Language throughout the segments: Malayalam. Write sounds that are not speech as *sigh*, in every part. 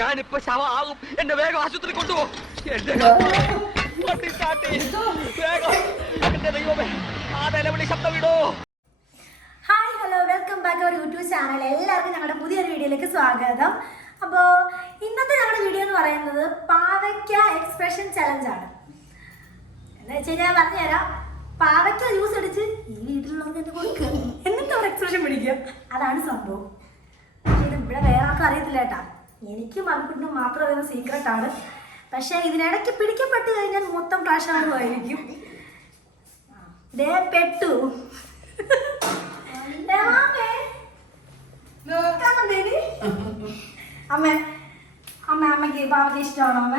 ഞാനിപ്പോ ശവമാകും എന്നെ വേഗം ആശുപത്രി കൊണ്ടുപോ. എന്റെ വണ്ടി start വേഗം. എന്റെ ദൈവമേ ആ നിലവിളി ശബ്ദം വിടോ. Hi hello welcome back our YouTube channel. എല്ലാവർക്കും ഞങ്ങളുടെ പുതിയൊരു വീഡിയോയിലേക്ക് സ്വാഗതം. അപ്പോൾ ഇന്നത്തെ ഞങ്ങളുടെ വീഡിയോ എന്ന് പറയുന്നത് പാവയ്ക്ക എക്സ്പ്രഷൻ ചലഞ്ച് ആണ്. എന്ന് വെച്ച് കഴിഞ്ഞാൽ പറഞ്ഞുതരാം. പാവയ്ക്ക ജ്യൂസ് അടിച്ച് ഈ വീട്ടിലുള്ളത് എന്നെ കൊടുക്കുക? എന്നിട്ട് അവർ എക്സ്പ്രഷൻ പിടിക്കുക അതാണ് സംഭവം. ഇത് ഇവിടെ വേറെ ആർക്കും അറിയത്തില്ല കേട്ടാ. എനിക്കും മകൾക്കുണ്ടും മാത്രം അറിയുന്ന സീക്രട്ട് ആണ്. പക്ഷേ ഇതിനിടയ്ക്ക് പിടിക്കപ്പെട്ട് കഴിഞ്ഞാൽ മൊത്തം പ്രാശാനുമായിരിക്കും ദേ പെട്ടു. അമ്മ അമ്മ അമ്മയ്ക്ക് ഇഷ്ടമാണോ അമ്മ?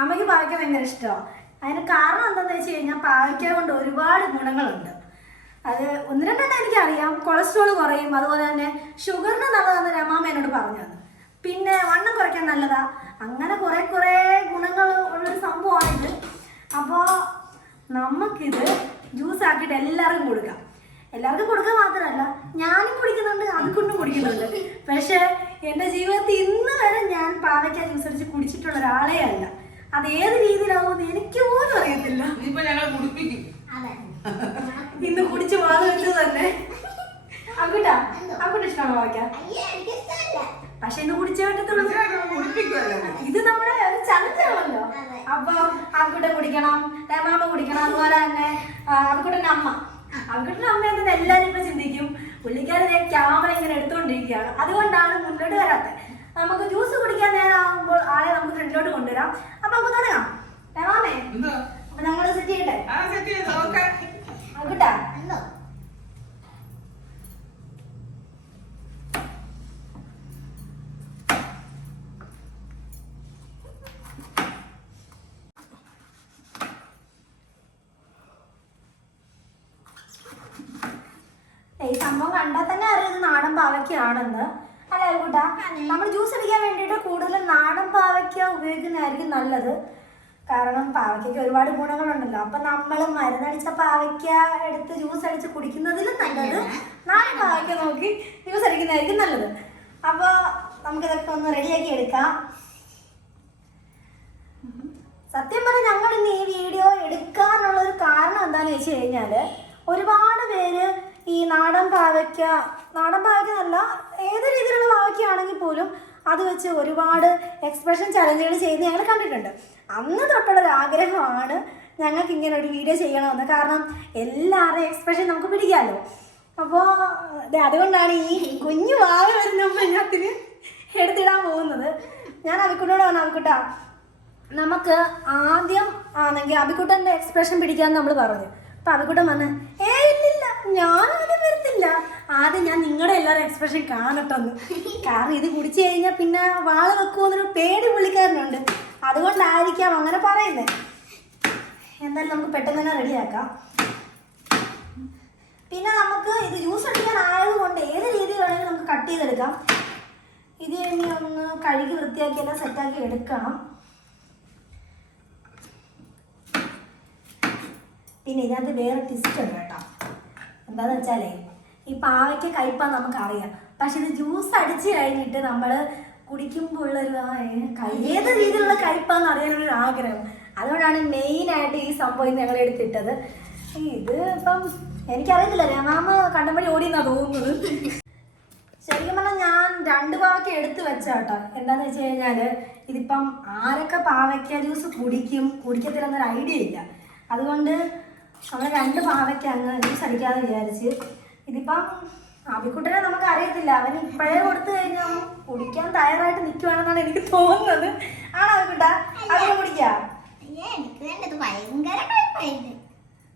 അമ്മയ്ക്ക് പാവയ്ക്ക ഭയങ്കര ഇഷ്ടമാണ്. അതിന് കാരണം എന്താണെന്ന് വെച്ച് കഴിഞ്ഞാൽ പാവയ്ക്ക കൊണ്ട് ഒരുപാട് ഗുണങ്ങളുണ്ട്. അത് ഒന്ന് രണ്ടെണ്ണം എനിക്കറിയാം. കൊളസ്ട്രോൾ കുറയും. അതുപോലെ തന്നെ ഷുഗറിന് നല്ലതാണെന്ന് രമാമ എന്നോട് പറഞ്ഞു. തന്നു പിന്നെ വണ്ണം കുറയ്ക്കാൻ നല്ലതാ. അങ്ങനെ കുറേ കുറേ ഗുണങ്ങൾ ഉള്ളൊരു സംഭവമാണിത് അപ്പോൾ നമുക്കിത് ജ്യൂസ് ആക്കിയിട്ട് എല്ലാവർക്കും കൊടുക്കാം. എല്ലാവർക്കും കൊടുക്കാൻ മാത്രമല്ല ഞാനും കുടിക്കുന്നുണ്ട് അതുകൊണ്ടും കുടിക്കുന്നുണ്ട്. പക്ഷേ എന്റെ ജീവിതത്തിൽ ഇന്ന് വരെ ഞാൻ പാവയ്ക്ക ജ്യൂസ് അടിച്ച് കുടിച്ചിട്ടുള്ള ഒരാളേ അല്ല. അത് ഏത് രീതിയിലാവുമെന്ന് എനിക്ക് പോലും അറിയത്തില്ല. കുടിപ്പിക്കും. *laughs* ഇന്ന് കുടിച്ച് വാദം വെച്ചത് തന്നെ. അങ്ങോട്ടാ അങ്ങോട്ട് ഇഷ്ടമാണോ വായിക്കാൻ? പക്ഷെ ഇന്ന് കുടിച്ചേ പറ്റത്തുള്ളൂ. ഇത് നമ്മുടെ ഒരു ചലഞ്ചാണല്ലോ. അപ്പൊ ആൺകുട്ടൻ കുടിക്കണം രമാമ കുടിക്കണം അതുപോലെ തന്നെ ആൺകുട്ടന്റെ അമ്മ. ആൺകുട്ടന്റെ അമ്മ എന്നത് എല്ലാവരും ഇപ്പൊ ചിന്തിക്കും. പുള്ളിക്കാരെ ക്യാമറ ഇങ്ങനെ എടുത്തുകൊണ്ടിരിക്കുകയാണ് അതുകൊണ്ടാണ് മുന്നോട്ട് വരാത്തത്. നമുക്ക് ജ്യൂസ് കുടിക്കാൻ നേരമാകുമ്പോൾ ആളെ നമുക്ക് ഫ്രണ്ടിലോട്ട് കൊണ്ടുവരാം. അപ്പൊ നമുക്ക് തുടങ്ങാം. രമാമേ എന്തോ? അപ്പൊ നമ്മൾ സെറ്റ് ചെയ്യട്ടെ? ഈ സംഭവം കണ്ടാൽ തന്നെ അറിയാം ഇത് നാടൻ പാവയ്ക്കാണെന്ന്. അല്ലേ കൂട്ടാ നമ്മൾ ജ്യൂസ് അടിക്കാൻ വേണ്ടിയിട്ട് കൂടുതലും നാടൻ പാവയ്ക്ക ഉപയോഗിക്കുന്നതായിരിക്കും നല്ലത്. കാരണം പാവയ്ക്കൊക്കെ ഒരുപാട് ഗുണങ്ങളുണ്ടല്ലോ. അപ്പൊ നമ്മൾ മരുന്നടിച്ച പാവയ്ക്ക എടുത്ത് ജ്യൂസ് അടിച്ച് കുടിക്കുന്നതിലും നല്ലത് നാടൻ പാവയ്ക്ക നോക്കി ജ്യൂസ് അടിക്കുന്നതായിരിക്കും നല്ലത്. അപ്പോൾ നമുക്കിതൊക്കെ ഒന്ന് റെഡിയാക്കി എടുക്കാം. സത്യം പറഞ്ഞാൽ ഞങ്ങൾ ഇന്ന് ഈ വീഡിയോ എടുക്കാനുള്ള ഒരു കാരണം എന്താണെന്ന് വെച്ച് കഴിഞ്ഞാൽ ഒരുപാട് പേര് ഈ നാടൻ പാവയ്ക്ക നാടൻ പാവയ്ക്ക എന്നല്ല ഏത് രീതിയിലുള്ള പാവയ്ക്കയാണെങ്കിൽ പോലും അത് വെച്ച് ഒരുപാട് എക്സ്പ്രഷൻ ചലഞ്ചുകൾ ചെയ്യുന്ന ഞങ്ങൾ കണ്ടിട്ടുണ്ട്. അന്ന് തൊട്ടുള്ളൊരു ആഗ്രഹമാണ് ഞങ്ങൾക്ക് ഇങ്ങനെ ഒരു വീഡിയോ ചെയ്യണമെന്ന്. കാരണം എല്ലാവരുടെയും എക്സ്പ്രഷൻ നമുക്ക് പിടിക്കാമല്ലോ. അപ്പോൾ അതുകൊണ്ടാണ് ഈ കുഞ്ഞു വാവ വരുന്ന ഇതിനകത്തിന് എടുത്തിടാൻ പോകുന്നത്. ഞാൻ അവിക്കുട്ടോട് പറഞ്ഞു അവിക്കുട്ട നമുക്ക് ആദ്യം ആണെങ്കിൽ അബിക്കുട്ടന്റെ എക്സ്പ്രഷൻ പിടിക്കാൻ നമ്മൾ പറഞ്ഞു. അപ്പോൾ അബിക്കുട്ടൻ വന്ന് ഏ ഇല്ലില്ല ഞാൻ ആദ്യം വരത്തില്ല ആദ്യം ഞാൻ നിങ്ങളുടെ എല്ലാവരും എക്സ്പ്രഷൻ കാണട്ടെന്ന്. കാരണം ഇത് കുടിച്ചു കഴിഞ്ഞാൽ പിന്നെ വാൾ വെക്കുമെന്നൊരു പേടി പുള്ളിക്കാരനുണ്ട്. അതുകൊണ്ടായിരിക്കാം അങ്ങനെ പറയുന്നത് എന്തായാലും നമുക്ക് പെട്ടെന്ന് തന്നെ റെഡിയാക്കാം. പിന്നെ നമുക്ക് ഇത് ജ്യൂസ് അടിക്കാൻ ആയതുകൊണ്ട് ഏത് രീതി വേണമെങ്കിലും നമുക്ക് കട്ട് ചെയ്തെടുക്കാം. ഇത് ഇനി ഒന്ന് കഴുകി വൃത്തിയാക്കി എല്ലാം സെറ്റാക്കി എടുക്കണം. പിന്നെ ഇതിനകത്ത് വേറെ ടിസ്റ്റ് ഉണ്ട് കേട്ടോ. എന്താന്ന് വെച്ചാലേ ഈ പാവയ്ക്ക് കയ്പാന്ന് നമുക്കറിയാം. പക്ഷെ ഇത് ജ്യൂസ് അടിച്ച് കഴിഞ്ഞിട്ട് നമ്മൾ കുടിക്കുമ്പോൾ ഉള്ളൊരു ഏത് രീതിയിലുള്ള കയ്പാന്ന് അറിയാനൊരു ആഗ്രഹം. അതുകൊണ്ടാണ് മെയിനായിട്ട് ഈ സംഭവം ഞങ്ങൾ എടുത്തിട്ടത്. ഇത് ഇപ്പം എനിക്കറിയത്തില്ല രമാമ കണ്ടമ്പടി ഓടിയെന്നാ തോന്നുന്നത്. ശരിക്കും പറഞ്ഞാൽ ഞാൻ രണ്ട് പാവയ്ക്ക എടുത്തു വെച്ച കേട്ടോ എന്താന്ന് വെച്ച് കഴിഞ്ഞാൽ ഇതിപ്പം ആരൊക്കെ പാവയ്ക്ക ജ്യൂസ് കുടിക്കും കുടിക്കത്തില്ലെന്നൊരു ഐഡിയ ഇല്ല. അതുകൊണ്ട് നമ്മൾ രണ്ട് പാവയ്ക്ക് അങ്ങ് അടിക്കാന്ന് വിചാരിച്ച്. ഇതിപ്പം അഭിക്കുട്ടനെ നമുക്ക് അറിയത്തില്ല അവൻ ഇപ്പോഴേ കൊടുത്തു കഴിഞ്ഞാൽ കുടിക്കാൻ തയ്യാറായിട്ട് നിൽക്കുവാണെന്നാണ് എനിക്ക് തോന്നുന്നത്. ആണോ അഭിക്കുട്ട അതിനെ കുടിക്കാം?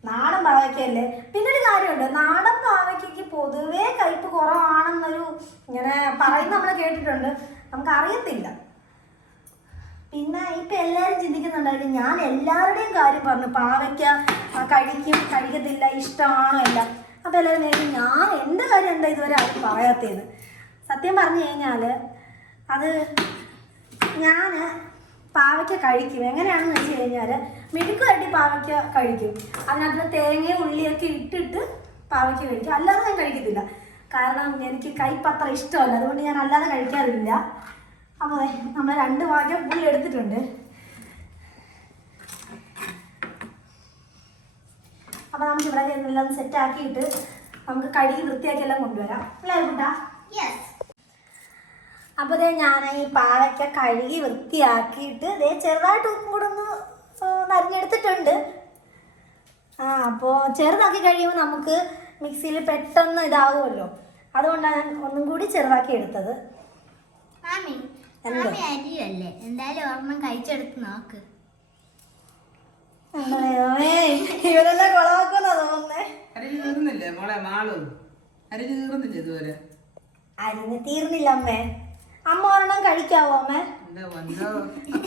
നാടൻ പാവയ്ക്കല്ലേ പിന്നെ ഒരു കാര്യമുണ്ട്. നാടൻ പാവയ്ക്കയ്ക്ക് പൊതുവേ കയ്പ് കുറവാണെന്നൊരു ഇങ്ങനെ പറയുന്ന നമ്മൾ കേട്ടിട്ടുണ്ട്. നമുക്ക് അറിയത്തില്ല പിന്നെ ഇപ്പൊ എല്ലാവരും ചിന്തിക്കുന്നുണ്ടായിരുന്നു ഞാൻ എല്ലാവരുടെയും കാര്യം പറഞ്ഞു പാവയ്ക്ക കഴിക്കും കഴിക്കത്തില്ല ഇഷ്ടമാണോ അല്ല അപ്പൊ എല്ലാവരും ഞാൻ എന്റെ കാര്യം എന്താ ഇതുവരെ ആരും പറയാത്തേന്ന് സത്യം പറഞ്ഞു കഴിഞ്ഞാൽ അത് ഞാൻ പാവയ്ക്ക കഴിക്കും. എങ്ങനെയാണെന്ന് വെച്ച് കഴിഞ്ഞാൽ മിടുക്കുമായിട്ട് പാവയ്ക്ക കഴിക്കും. അതിനകത്ത് തേങ്ങയും ഉള്ളിയൊക്കെ ഇട്ടിട്ട് പാവയ്ക്ക കഴിക്കും. അല്ലാതെ ഞാൻ കഴിക്കത്തില്ല. കാരണം എനിക്ക് കൈപ്പത്ര ഇഷ്ടമല്ല. അതുകൊണ്ട് ഞാൻ അല്ലാതെ കഴിക്കാറില്ല. അപ്പോൾ നമ്മൾ രണ്ട് വാക്യം പുള്ളി എടുത്തിട്ടുണ്ട്. അപ്പോൾ നമുക്ക് ഇവിടെ എല്ലാം സെറ്റ് ആക്കിയിട്ട് നമുക്ക് കഴുകി വൃത്തിയാക്കി എല്ലാം കൊണ്ടുവരാം. അല്ലേ കുട്ടാ? അപ്പോൾ ദേ ഞാൻ ഈ പാവയ്ക്ക കഴുകി വൃത്തിയാക്കിയിട്ട് ഇതേ ചെറുതായിട്ട് ഉപ്പും കൂടെ ഒന്ന് നരിഞ്ഞെടുത്തിട്ടുണ്ട്. ആ അപ്പോൾ ചെറുതാക്കി കഴിയുമ്പോൾ നമുക്ക് മിക്സിയിൽ പെട്ടെന്ന് ഇതാവുമല്ലോ. അതുകൊണ്ടാണ് ഞാൻ ഒന്നും കൂടി ചെറുതാക്കി എടുത്തത്. അരിയല്ലേ? എന്തായാലും ഒരെണ്ണം കഴിച്ചെടുത്ത് നോക്ക്. എന്താ ദൈവമേ, ഇവരെല്ലാം കുളമാക്കുമെന്നാ തോന്നുന്നേ. അരിഞ്ഞ് തീർന്നില്ലേ മോളെ മാളും? അരിഞ്ഞ് തീർന്നില്ലേ ഇതുവരെ? അരിഞ്ഞ് തീർന്നില്ല അമ്മേ. അമ്മ ഒരെണ്ണം കഴിക്കാവോ അമ്മേ? വന്നോ?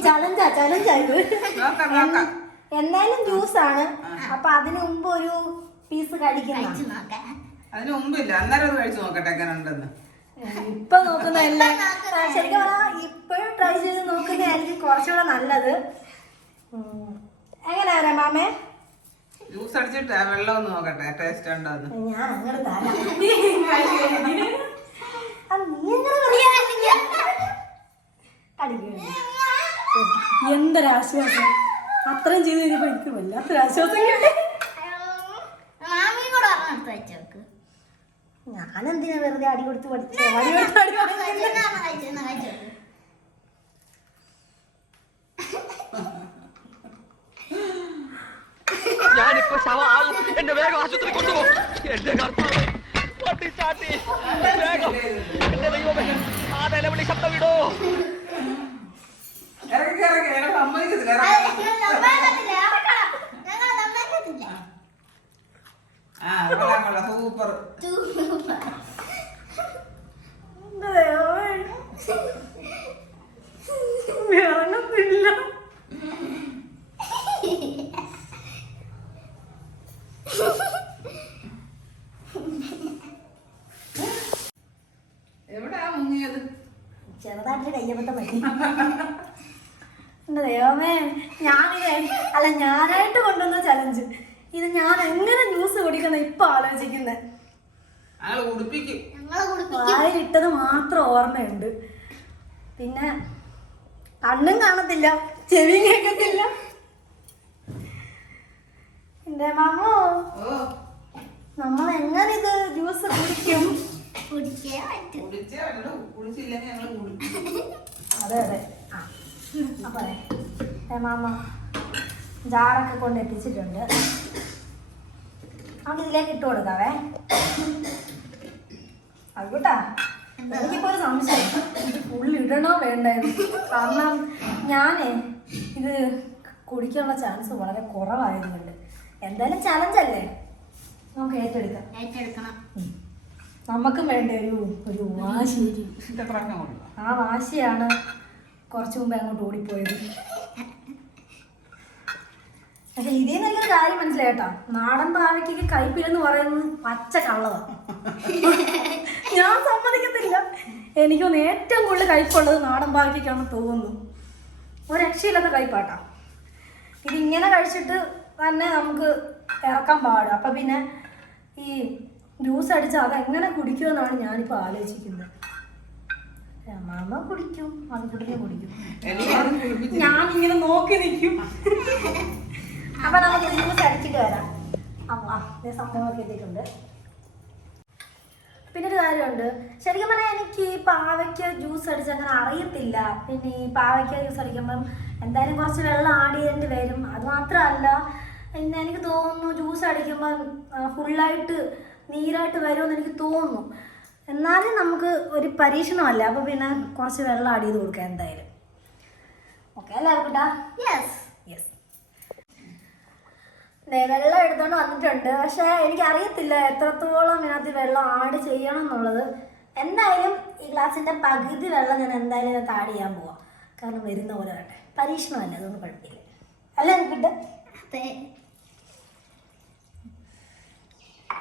ചലഞ്ചാ ചലഞ്ചാ ഇത്. എന്തായാലും ജ്യൂസ് ആണ് അപ്പൊ അതിനു മുമ്പ് ഒരു പീസ് നോക്കാം. അതിന് മുമ്പില്ല. അന്നേരം കഴിച്ചു നോക്കട്ടെ എങ്ങനെ ഉണ്ടെന്ന് ഇപ്പൊ നോക്കുന്നതല്ല ശരിക്കും പറഞ്ഞാൽ ഇപ്പോഴും ട്രൈ ചെയ്ത് നോക്കുന്നതായിരിക്കും കുറച്ചുകൂടെ നല്ലത്. എങ്ങനെയാ രമാമേ മാമേ? ജ്യൂസ് അടിച്ചിട്ട് വെള്ളം ഒന്ന് നോക്കട്ടെ ടേസ്റ്റ് ഉണ്ടോ ഞാൻ അങ്ങോട്ട് തരാം. *laughs* എന്തൊരാശ്വാസം. അത്രയും ചെയ്ത് കഴിഞ്ഞപ്പോ എനിക്ക് വല്ലാത്തൊരാശ്വാസം കിട്ടി മാമിയും കൂടെ ഒരെണ്ണം എടുത്ത് വെച്ച് നോക്ക് ഞാൻ എന്തിനാ വെറുതെ അടി കൊടുത്ത് പഠിച്ചു? അടി കൊടുത്ത് അടി ഞാനിപ്പോ ശവമാവും എന്നെ വേഗം ആശുപത്രി കൊണ്ടുപോകും. എന്റെ കർത്താവ് വണ്ടി ചാട്ടി. വേഗം. എന്റെ ദൈവമേ ആ നിലവിളി ശബ്ദം വിടോ. ഇറങ്ങി ഇറങ്ങി. സമ്മതിക്കത്തില്ല അത് ഇറങ്ങി. ഞങ്ങൾ നന്നാക്കത്തില്ല, ഇറക്കണം. ഞങ്ങൾ നന്നാക്കത്തില്ല. ആ കൊള്ളാം കൊള്ളാം സൂപ്പർ സൂപ്പർ. എന്റെ ദൈവമേ. ഇറങ്ങത്തില്ല എവിടെയാ മുങ്ങിയത് ചെറുതായിട്ട് കയ്യപ്പെട്ട പറ്റി എന്റെ ദൈവമേ ഞാനിത് അല്ല ഞാനായിട്ട് കൊണ്ടുവന്ന ചലഞ്ച് ഇത് ഞാൻ എങ്ങനെ ന്യൂസ് കുടിക്കുന്ന ഇപ്പൊ ആലോചിക്കുന്നത് ഞങ്ങൾ ഉടുപ്പിക്കും ഞങ്ങളെ കുടിപ്പിക്കും. വായിലിട്ടത് മാത്രം ഓർമ്മയുണ്ട്. പിന്നെ കണ്ണും കാണത്തില്ല ചെവി കേൾക്കത്തില്ല. എന്റെ മാമോ? ഓ. നമ്മൾ എങ്ങനെ ഇത് ജ്യൂസ് കുടിക്കും? അതെ അതെ. ആ അപ്പൊ മാമ? ജാറൊക്കെ കൊണ്ട് എത്തിച്ചിട്ടുണ്ട്. നമുക്ക് ഇതിലേക്ക് ഇട്ട് കൊടുക്കാവേ. ആയിക്കോട്ടാ എനിക്കിപ്പോ ഒരു സംശയം. ഇത് ഫുൾ ഇടണോ വേണ്ടായിരുന്നു കാരണം ഞാനേ ഇത് കുടിക്കാനുള്ള ചാൻസ് വളരെ കുറവായിരുന്നുണ്ട് എന്തായാലും ചലഞ്ച് അല്ലേ? നമുക്ക് ഏറ്റെടുക്കാം. ഏറ്റെടുക്കണം. നമുക്കും വേണ്ട ഒരു ഒരു വാശി? ആ വാശിയാണ് കുറച്ചു മുമ്പ് അങ്ങോട്ട് ഓടിപ്പോയത്. പക്ഷെ ഇതേ നല്ലൊരു കാര്യം മനസ്സിലായിട്ടാ നാടൻ ഭാവിക്ക് കൈപ്പിലെന്ന് പറയുന്നത് പച്ച കള്ളതാണ് ഞാൻ സമ്മതിക്കത്തില്ല. എനിക്കൊന്ന് ഏറ്റവും കൂടുതൽ കയ്പുള്ളത് നാടൻ ഭാഗ്യക്കാണെന്ന് തോന്നുന്നു. ഒരു രക്ഷയില്ലാത്ത കയ്പാട്ടാ. ഇതിങ്ങനെ കഴിച്ചിട്ട് തന്നെ നമുക്ക് ഇറക്കാൻ പാടും. അപ്പം പിന്നെ ഈ ജ്യൂസ് അടിച്ച് അതെങ്ങനെ കുടിക്കുമെന്നാണ് ഞാനിപ്പോൾ ആലോചിക്കുന്നത്. മാമ കുടിക്കും അത് കുട്ടിനെ കുടിക്കും. ഞാൻ ഇങ്ങനെ നോക്കി നിൽക്കും. അപ്പൊ നമുക്ക് ജ്യൂസ് അടിച്ചിട്ട് വരാം. ദേ സംഭവമൊക്കെ എത്തിയിട്ടുണ്ട്. പിന്നെ ഒരു കാര്യമുണ്ട്. ശരിക്കും പറഞ്ഞാൽ എനിക്ക് ഈ പാവയ്ക്ക ജ്യൂസ് അടിച്ച് അങ്ങനെ അറിയത്തില്ല. പിന്നെ ഈ പാവയ്ക്ക ജ്യൂസ് അടിക്കുമ്പം എന്തായാലും കുറച്ച് വെള്ളം ആഡ് ചെയ്യേണ്ടി വരും. അത് മാത്രമല്ല പിന്നെ എനിക്ക് തോന്നുന്നു ജ്യൂസ് അടിക്കുമ്പം ഫുള്ളായിട്ട് നീരായിട്ട് വരുമെന്ന് എനിക്ക് തോന്നുന്നു. എന്നാലും നമുക്ക് ഒരു പരീക്ഷണമല്ല? അപ്പോൾ പിന്നെ കുറച്ച് വെള്ളം ആഡ് ചെയ്ത് കൊടുക്കാം എന്തായാലും. ഓക്കെ അല്ലേ കൂട്ടാ യെസ് വെള്ളം എടുത്തോണ്ട് വന്നിട്ടുണ്ട്. പക്ഷെ എനിക്ക് അറിയത്തില്ല എത്രത്തോളം ഇതിനകത്ത് വെള്ളം ആഡ് ചെയ്യണം എന്നുള്ളത്. എന്തായാലും ഈ ഗ്ലാസിന്റെ പകുതി വെള്ളം ഞാൻ എന്തായാലും ഇതിനകത്ത് ആഡ് ചെയ്യാൻ പോവാം. കാരണം വരുന്ന പോലെ വേണ്ടേ. പരീക്ഷണമല്ല അതൊന്നും കുഴപ്പമില്ല. അല്ല നോക്കിട്ട്? അതെ.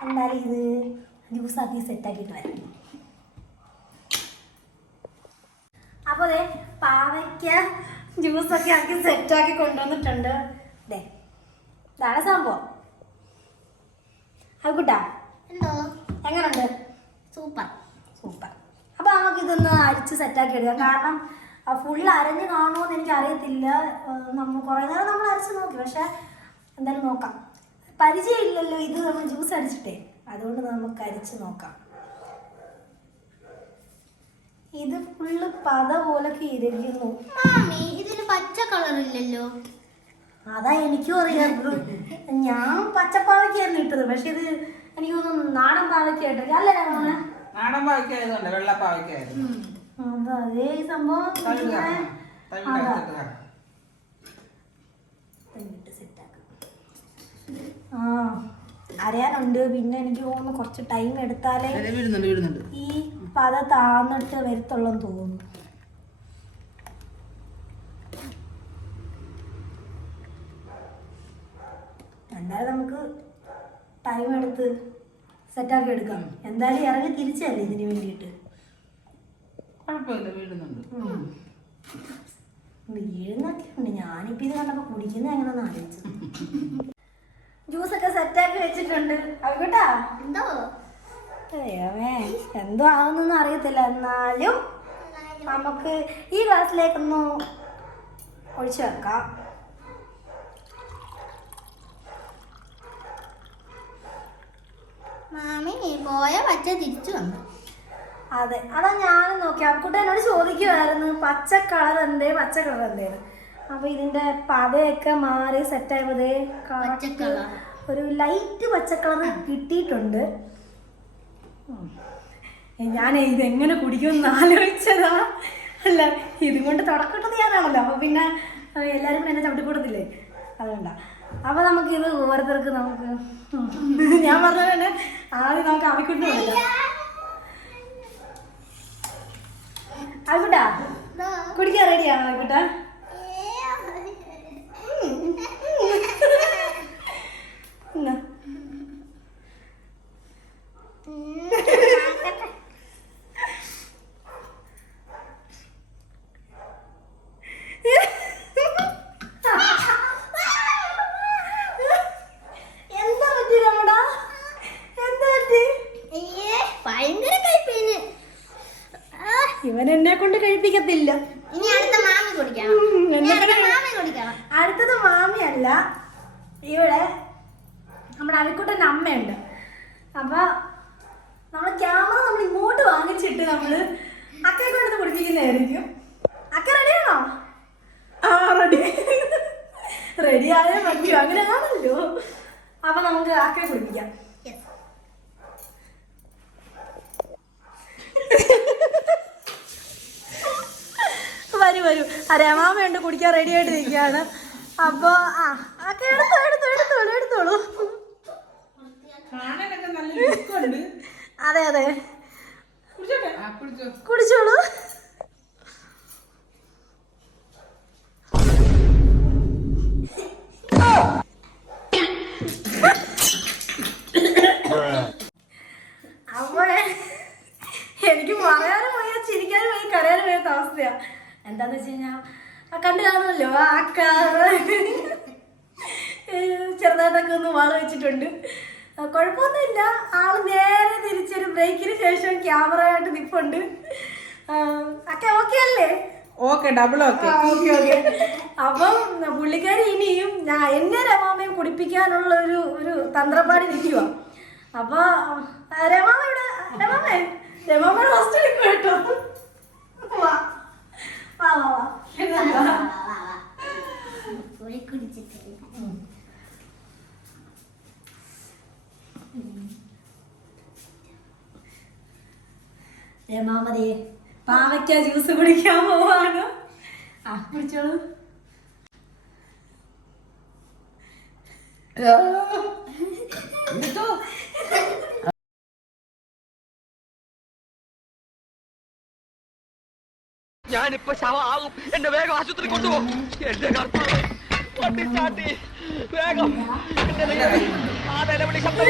എന്തായാലും ഇത് ജ്യൂസ് ആക്കി സെറ്റാക്കിയിട്ട് വരാം. അപ്പോൾ അതെ പാവയ്ക്ക ജ്യൂസൊക്കെ ആക്കി സെറ്റാക്കി കൊണ്ടുവന്നിട്ടുണ്ട്. ഇതാണ് സംഭവം. ആയിക്കോട്ടാ കൂട്ടാ. എന്തോ? എങ്ങനുണ്ട്? സൂപ്പർ. സൂപ്പർ. അപ്പൊ നമുക്ക് ഇതൊന്ന് അരിച്ച് സെറ്റാക്കി എടുക്കാം. കാരണം ഫുൾ അരഞ്ഞ് കാണുമോ എന്ന് എനിക്ക് അറിയത്തില്ല നമ്മൾ കുറേ നേരം നമ്മൾ അരച്ച് നോക്കി. പക്ഷെ എന്തായാലും നോക്കാം. പരിചയമില്ലല്ലോ ഇത്. നമ്മൾ ജ്യൂസ് അടിച്ചിട്ടേ. അതുകൊണ്ട് നമുക്ക് അരിച്ച് നോക്കാം. ഇത് ഫുള്ള് പത പോലൊക്കെ ഇരിക്കുന്നു. മാമി ഇതിന് പച്ച കളർ ഇല്ലല്ലോ. അതാ എനിക്കും അറിയാത്തത്. ഞാൻ പച്ചപ്പാവയ്ക്കായിരുന്നു ഇട്ടത്. പക്ഷെ ഇത് എനിക്ക് തോന്നുന്നു നാടൻ പാവയ്ക്കായിട്ട് അല്ലേ നാടൻ പാവയ്ക്കായതുകൊണ്ട് വെള്ള പാവയ്ക്കായിരുന്നു അത് അതേ സംഭവം. തവിട് ഇങ്ങനെ കറക്കണം തവിട് അതാ. എടുത്തിട്ട് എന്നിട്ട് set ആക്കാം. ആ അറിയാനുണ്ട് പിന്നെ എനിക്ക് തോന്നുന്നു കുറച്ച് ടൈം എടുത്താലേ ഈ പത താന്നിട്ട് വരത്തുള്ളെന്ന് തോന്നുന്നു. എന്തായാലും നമുക്ക് ടൈം എടുത്ത് സെറ്റാക്കി എടുക്കാം. എന്തായാലും ഇറങ്ങി തിരിച്ചല്ലേ ഇതിന് വേണ്ടിയിട്ട്? കുഴപ്പമില്ല വീഴുന്നുണ്ട്. വീഴുന്നൊക്കെ ഉണ്ട് ഞാനിപ്പോ ഇത് കണ്ടപ്പോ കുടിക്കുന്ന എങ്ങനെയാന്ന് ആലോചിച്ചു. ജ്യൂസൊക്കെ സെറ്റാക്കി വെച്ചിട്ടുണ്ട്. അവട്ടാ എന്തോ? അയ്യവേ എന്തോ ആവുന്നൊന്നും അറിയത്തില്ല. എന്നാലും നമുക്ക് ഈ ഗ്ലാസ്സിലേക്കൊന്ന് ഒഴിച്ചു വെക്കാം. മാമി പോയ പച്ച തിരിച്ചു വന്നു. അതെ. അതാ ഞാനും നോക്കി. അക്കുട്ട എന്നോട് ചോദിക്കുമായിരുന്നു പച്ച കളർ എന്തേ പച്ച കളർ എന്തേന്ന്. അപ്പൊ ഇതിന്റെ പതയൊക്കെ മാറി സെറ്റായപ്പോഴേ പച്ച colour. ഒരു ലൈറ്റ് പച്ച കളർ കിട്ടിയിട്ടുണ്ട്. ഞാൻ ഇതെങ്ങനെ കുടിക്കുമെന്ന് ആലോചിച്ചതാ. അല്ല ഇതും കൊണ്ട് തുടക്കട്ടത് ഞാനാണല്ലോ. അപ്പൊ പിന്നെ എല്ലാവരും എന്നെ ചവിട്ടിക്കൂടത്തില്ലേ അതുകൊണ്ടാ. അപ്പൊ നമുക്ക് ഇത് ഓരോരുത്തർക്ക് നമുക്ക്. ഞാൻ പറഞ്ഞ തന്നെ ആദ്യം നമുക്ക് അവിക്കുട്ടി അവിക്കുട്ടാ? കുടിക്കാൻ റെഡിയാണോ ആയിക്കോട്ടാ എന്നാ എന്താ പറ്റി രമടാ എന്താ പറ്റി അയ്യേ ഭയങ്കര കയ്പേന് ആ, ഇവൻ എന്നെ കൊണ്ട് കഴിപ്പിക്കത്തില്ല ഇനി അടുത്ത മാമി കുടിക്കണം ഉം, ഇനി എന്നെ അടുത്ത കൊണ്ട് മാമി കുടിക്കണം അടുത്തത് മാമിയല്ല ഇവിടെ നമ്മുടെ അവിക്കുട്ടന്റെ അമ്മയുണ്ട് അപ്പൊ നമ്മൾ ക്യാമറ നമ്മൾ ഇങ്ങോട്ട് വാങ്ങിച്ചിട്ട് നമ്മൾ അക്കയെ കൊണ്ടത് കുടിപ്പിക്കുന്നതായിരിക്കും അക്ക റെഡിയാണോ ആ റെഡി റെഡി ആയേ പറ്റൂ അങ്ങനെ ആണല്ലോ അക്കയെ കുടിപ്പിക്കാം *laughs* വരൂ വരൂ. അരമാമ ഉണ്ട് കുടിക്കാൻ റെഡി ആയിട്ട് നിൽക്കുകയാണ് അപ്പൊ ആ എടുത്തോ എടുത്തോ എടുത്തോളൂ. എടുത്തോളൂ അതെ അതെ. കുടിച്ചോളൂ. കുടിച്ചോ അപ്പോഴേ എനിക്ക് പറയാനും പോയ ചിരിക്കാനും പോയി കരയാനും പോയ അവസ്ഥയാ. എന്താന്ന് വെച്ച് കഴിഞ്ഞാൽ ആ കണ്ടു കാണുമല്ലോ ആ കാറ് ചെറുതായിട്ടൊക്കെ ഒന്ന് വാള വെച്ചിട്ടുണ്ട്. കുഴപ്പമൊന്നുമില്ല. ആൾ നേരെ തിരിച്ചൊരു ബ്രേക്കിന് ശേഷം ക്യാമറ ആയിട്ട് നിപ്പുണ്ട് ഒക്കെ ഓക്കെ അല്ലേ? Okay double okay okay okay അപ്പം പുള്ളിക്കാരി ഇനിയും ഞാൻ എന്നെ രമാമയും കുടിപ്പിക്കാനുള്ള ഒരു ഒരു തന്ത്രപ്പാടി നിൽക്കുക അപ്പൊ ആ, രമാമ ഇവിടെ രമാമേ രമാമ ഫസ്റ്റ് എടുക്കും കേട്ടോ. വാ വാ വാ വാ. എഴുന്നേൽക്ക് വാ. പോയി രമാമതേ പാവയ്ക്ക ജ്യൂസ് കുടിക്കാൻ പോവാണ്. ആ കുടിച്ചോളൂ. ഞാനിപ്പോ ശവമാകും എന്റെ വേഗം ആശുപത്രി കൊണ്ടുപോ. എന്റെ കർത്താവ് വണ്ടി ചാട്ടി വേഗം ആ നിലവിളി ശബ്ദം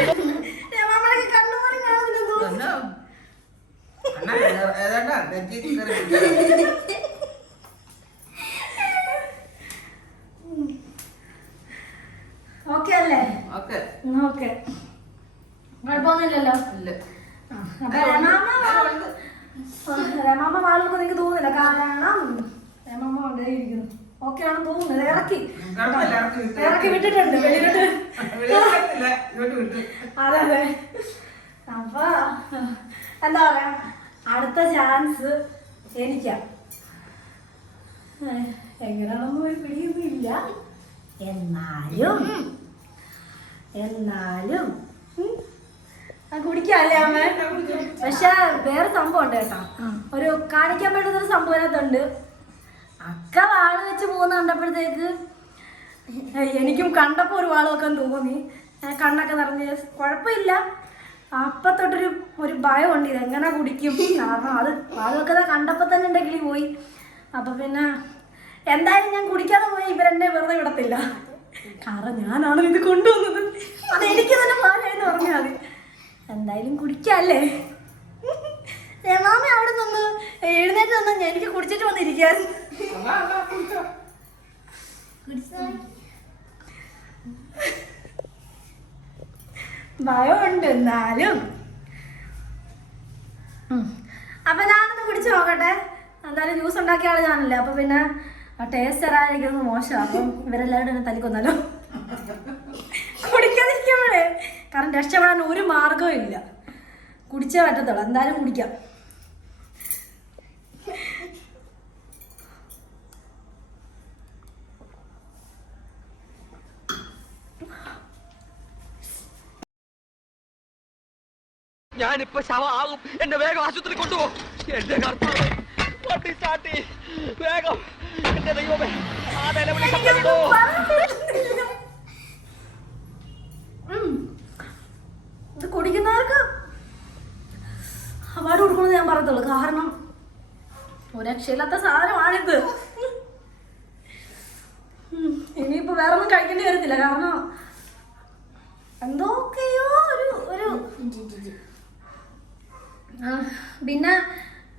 ഏതാണ്ടാ? ഓക്കെ അല്ലേ? ഓക്കെ ഓക്കെ കുഴപ്പമൊന്നുമില്ലല്ലോ? ഇല്ല. അപ്പൊ രമാമ വാ- രമാമ വാളൊന്നും എനിക്ക് തോന്നുന്നില്ല. കാരണം ഇരിക്കുന്നു ഓക്കെ ആണെന്ന് തോന്നുന്നത്. ഇറക്കി. ഇറക്കി വിട്ടു. ഇറക്കി വിട്ടിട്ടുണ്ട്. വെളിയിലോട്ട്. അതെ അതെ. അപ്പൊ എന്താ പറയാ? അടുത്ത ചാൻസ് എനിക്കാ. എങ്ങനെയാണെന്നും ഒരു പിടിയൊന്നും ഇല്ല എന്നാലും എന്നാലും കുടിക്കാല്ലേ അമ്മ? പക്ഷെ വേറെ സംഭവം ഉണ്ട് കേട്ടോ. ഒരു കാണിക്കാൻ പറ്റുന്ന ഒരു സംഭവം അതിനകത്തുണ്ട്. അക്ക വാൾ വെച്ച് പോകുന്ന കണ്ടപ്പോഴത്തേക്ക് എനിക്കും കണ്ടപ്പോൾ ഒരു വാളൊക്കെ തോന്നി. കണ്ണൊക്കെ നിറഞ്ഞ് കുഴപ്പമില്ല. അപ്പം തൊട്ടൊരു ഒരു ഭയമുണ്ട് ഇത് എങ്ങനെ കുടിക്കും? കാരണം അത് വാളൊക്കെ കണ്ടപ്പോൾ തന്നെ എന്റെ കിളി പോയി. അപ്പം പിന്നെ എന്തായാലും ഞാൻ കുടിക്കാതെ പോയി ഇവരെന്നെ വെറുതെ വിടത്തില്ല. കാരണം ഞാനാണ് ഇത് കൊണ്ടുവന്നത്. അത് എനിക്ക് തന്നെ പാലായിരുന്നു പറഞ്ഞാൽ മതി. എന്തായാലും കുടിക്കല്ലേ? രമാമ അവിടെ നിന്ന് എഴുന്നേറ്റ് നിന്ന് എനിക്ക് കുടിച്ചിട്ട് വന്നിരിക്കാൻ വാ, വാ, കുടിച്ചോ. ഭയമുണ്ട് എന്നാലും. അപ്പൊ ഞാനൊന്ന് കുടിച്ചു നോക്കട്ടെ. എന്തായാലും ജ്യൂസ് ഉണ്ടാക്കിയ ആൾ ഞാനല്ലേ. അപ്പൊ പിന്നെ ടേസ്റ്റ് അറിയാതിരിക്കുന്നത് മോശമാണ് അപ്പം ഇവരെല്ലാവരും എന്നെ തല്ലിക്കൊന്നല്ലോ. കാരണം രക്ഷപ്പെടാൻ ഒരു മാർഗവും ഇല്ല. കുടിച്ചേ പറ്റത്തുള്ളൂ. എന്തായാലും കുടിക്കാം. ഞാനിപ്പോ ശവമാകും. എന്നെ വേഗം ആശുപത്രി കൊണ്ടുപോ. എന്റെ കർത്താവ് വണ്ടി സ്റ്റാർട്ട് വേഗം. എന്റെ ദൈവമേ ആ നിലവിളി ഉം. ഇത് കുടിക്കുന്നവർക്ക് അവാർഡ് കൊടുക്കണമെന്ന് ഞാൻ പറയത്തുള്ളൂ. കാരണം ഒരു സാധനമാണിത്. ഇനിയിപ്പോ വേറെ ഒന്നും കഴിക്കേണ്ടി വരത്തില്ല. കാരണം എന്തൊക്കെയോ ഒരു ഒരു പിന്നെ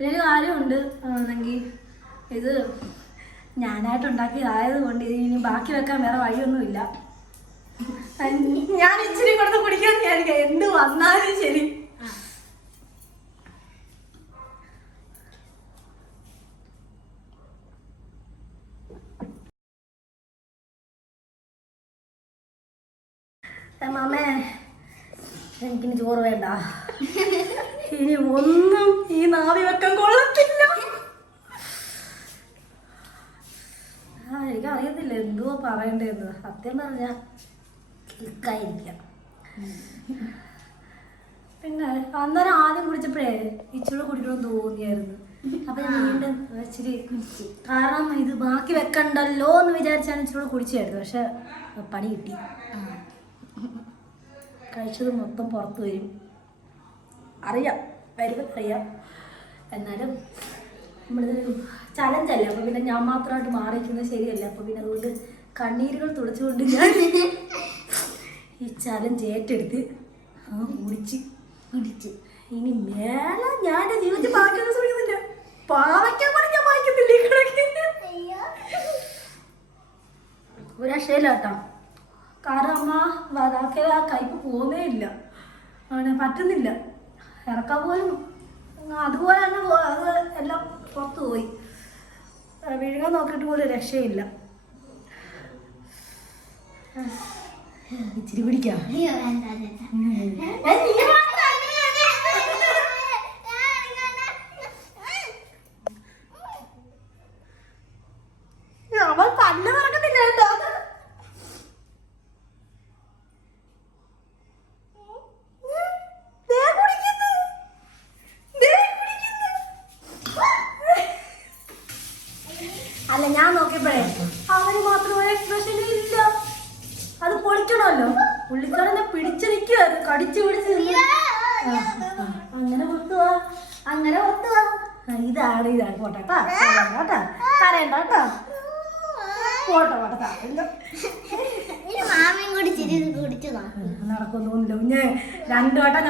ഒരു കാര്യമുണ്ട്. എന്നെങ്കിൽ ഇത് ഞാനായിട്ട് ഉണ്ടാക്കിയതായത് കൊണ്ട് ഇനി ബാക്കി വെക്കാൻ വേറെ വഴിയൊന്നുമില്ല. ഞാൻ ഇച്ചിരി കൊടുത്ത് കുടിക്കാൻ വിചാരിക്കാം. എന്ത് വന്നാലും ശരി. മാമേ എനിക്കിനി ചോറ് വേണ്ട. ഇനി ഒന്നും ഈ നാവി വെക്കാൻ കൊള്ളത്തില്ല. ആ എനിക്ക് അറിയത്തില്ല എന്തുവാ പറയണ്ടേന്ന് സത്യം പറഞ്ഞ ക്ലിക്കായിരിക്കാം പിന്നെ അന്നേരം ആദ്യം കുടിച്ചപ്പോഴേ ഇച്ചിരി കുടിക്കണമെന്ന് തോന്നിയായിരുന്നു. അപ്പൊ ഞാൻ വീണ്ടും ഇച്ചിരി കാരണം ഇത് ബാക്കി വെക്കണ്ടല്ലോ എന്ന് വിചാരിച്ചാണ് ഇച്ചിരി കുടിച്ചായിരുന്നു പക്ഷെ പണി കിട്ടി. കഴിച്ചത് മൊത്തം പുറത്ത് വരും. അറിയാം. വരുമ്പോൾ അറിയാം. എന്നാലും നമ്മളിതൊരു ചലഞ്ചല്ലേ? അപ്പോൾ പിന്നെ ഞാൻ മാത്രമായിട്ട് മാറിയിരിക്കുന്നത് ശരിയല്ല. അപ്പോൾ പിന്നെ അതുകൊണ്ട് കണ്ണീരുകൾ തുടച്ചുകൊണ്ട് ഞാൻ ഈ ചലഞ്ച് ഏറ്റെടുത്ത് ഓടിച്ച് കുടിച്ച് കുടിച്ച് ഇനി മേലെ ഞാൻ എന്റെ ജീവിതത്തിൽ പാവയ്ക്കാൻ ശ്രമിക്കുന്നില്ല പാവയ്ക്കാൻ പോലും ഞാൻ വായിക്കുന്നില്ല ഈ കണക്കിന് ഒരു രക്ഷയില്ല കേട്ടോ. കാരണം അമ്മ വതാക്കെ ആ കയ്പ് പോകുന്നേ ഇല്ല. അങ്ങനെ പറ്റുന്നില്ല. ഇറക്കാൻ പോലും അതുപോലെ തന്നെ അത് എല്ലാം പുറത്തു പോയി. വിഴുങ്ങാൻ നോക്കിയിട്ട് പോലും രക്ഷയില്ല. ഇച്ചിരി പിടിക്കാം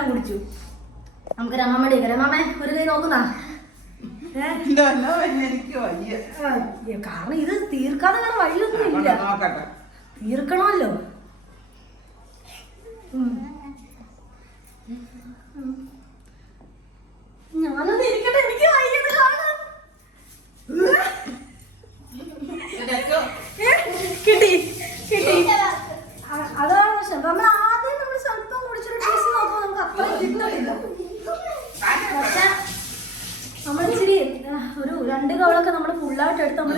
കുടിച്ചു. നമുക്ക് രമാമ്മയുടെ ഇങ്ങനെ ഒരു കൈ നോക്കുന്ന? കാരണം ഇത് തീർക്കാതെ വേറെ വഴിയൊന്നും ഇല്ല. തീർക്കണമല്ലോ. ഞാനത് ഇരിക്കട്ടെ എനിക്ക് വയ്യത് കാണാൻ. കിട്ടി കിട്ടി. അതാണ് പക്ഷെ നമ്മൾ പക്ഷെ നമ്മളിച്ചിരി ഒരു രണ്ട് കവളൊക്കെ നമ്മൾ ഫുള്ളായിട്ട് എടുത്ത് നമ്മൾ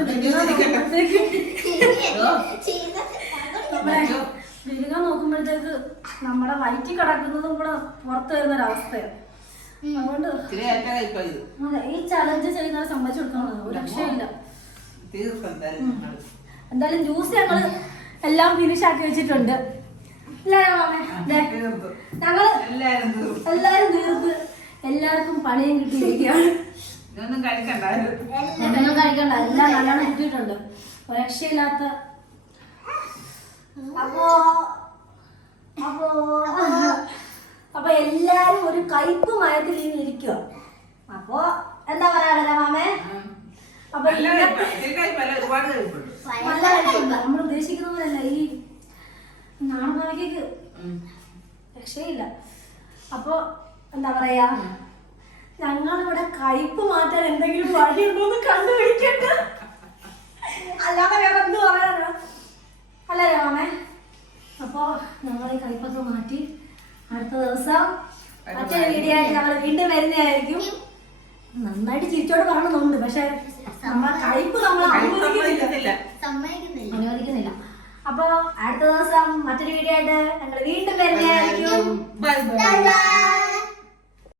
വിരുകാൻ നോക്കുമ്പോഴത്തേക്ക് നമ്മുടെ വയറ്റിൽ കിടക്കുന്നതും കൂടെ പുറത്തു വരുന്ന ഒരവസ്ഥയാണ് അതുകൊണ്ട് അതെ ഈ ചലഞ്ച് ചെയ്യുന്നവരെ സമ്മതിച്ചു കൊടുക്കണം. ഒരു രക്ഷയില്ല എന്തായാലും ജ്യൂസ് ഞങ്ങൾ എല്ലാം ഫിനിഷ് ആക്കി വെച്ചിട്ടുണ്ട്. അല്ലേ ഞങ്ങൾ എല്ലാരും തീർത്ത്. എല്ലാവർക്കും പണിയും കിട്ടിയിരിക്കുകയാണ്. ഇതൊന്നും കഴിക്കണ്ടായിരുന്നു എന്തെങ്കിലും കഴിക്കണ്ട. എല്ലാം നല്ലോണം കിട്ടിയിട്ടുണ്ട് രക്ഷയില്ലാത്ത അപ്പോ അപ്പോ അപ്പൊ എല്ലാരും ഒരു കയ്പ് മയത്തിൽ ഇങ്ങനെ ഇരിക്കുക അപ്പോ എന്താ പറയാനുള്ള മാമേ? അപ്പൊ നമ്മൾ ഉദ്ദേശിക്കുന്ന പോലെയല്ല. ഈ ഉം. രക്ഷയില്ല. അപ്പൊ എന്താ പറയാ ഞങ്ങളിവിടെ കയ്പ് മാറ്റാൻ എന്തെങ്കിലും വഴിയുണ്ടോ എന്ന് കണ്ടുപിടിക്കണ്ട. അല്ലാതെ വേറെ എന്ത് പറയാനാ? അല്ലേ രാമേ അപ്പോ ഞങ്ങൾ ഈ കയ്പൊക്കെ മാറ്റി അടുത്ത ദിവസം മറ്റൊരു വീഡിയോ ആയിട്ട് ഞങ്ങൾ വീണ്ടും വരുന്നതായിരിക്കും. നന്നായിട്ട് ചിരിച്ചോട് പറയണമെന്നുണ്ട് പക്ഷെ നമ്മളെ കയ്പ് നമ്മൾ അനുവദിക്കുന്നില്ല. അനുവദിക്കുന്നില്ല. അപ്പൊ അടുത്ത ദിവസം മറ്റൊരു വീഡിയോ ആയിട്ട് ഞങ്ങൾ വീണ്ടും വരുന്നതായിരിക്കും. Bye bye.